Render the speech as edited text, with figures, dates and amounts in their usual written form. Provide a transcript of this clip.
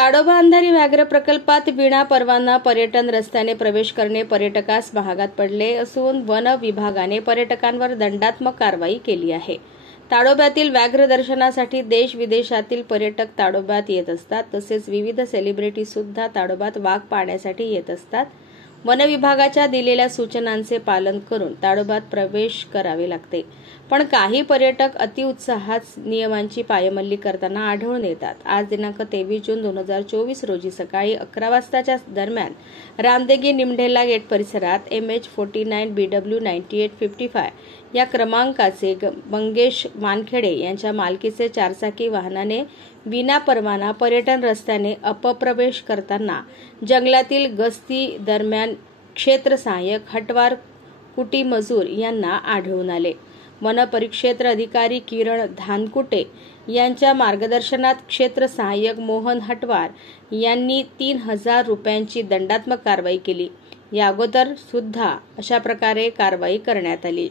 ताडोबा अंधारी व्याघ्र प्रकल्पात विना परवाना पर्यटन रस्त्याने प्रवेश करणे पर्यटकास महागात पडले असून वन विभागाने पर्यटकांवर दंडात्मक कारवाई केली आहे। ताडोब्यातील व्याघ्र दर्शनासाठी देश विदेशातील पर्यटक ताडोब्यात येत असतात। तसेच विविध सेलिब्रिटी सुद्धा ताडोब्यात वाघ पाहण्यासाठी येत असतात। वन विभागाच्या दिलेल्या सूचनांचे पालन करून ताडोब्यात प्रवेश करावे लागते, पण काही पर्यटक अतिउत्साहात नियमांची पायमल्ली करताना आढळून येतात। आज दिनांक 23 जून 2024 रोजी सकाळी 11 वाजताच्या दरम्यान रामदेगी निमढेला गेट परिसरात MH49 BW 9855 या क्रमांकाचे मंगेश वानखेडे यांच्या मालकीचे चारचाकी वाहनाने विना परवाना पर्यटन रस्त्याने अपप्रवेश करताना जंगलातील गस्ती दरम्यान क्षेत्र सहाय्यक हटवार कुटी मजूर यांना आढळून आले। वन परिक्षेत्र अधिकारी किरण धानकुटे यांच्या मार्गदर्शनात क्षेत्र सहाय्यक मोहन हटवार यांनी 3000 रुपयांची दंडात्मक कारवाई केली। या अगोदर सुद्धा अशा प्रकारे कारवाई करण्यात आली।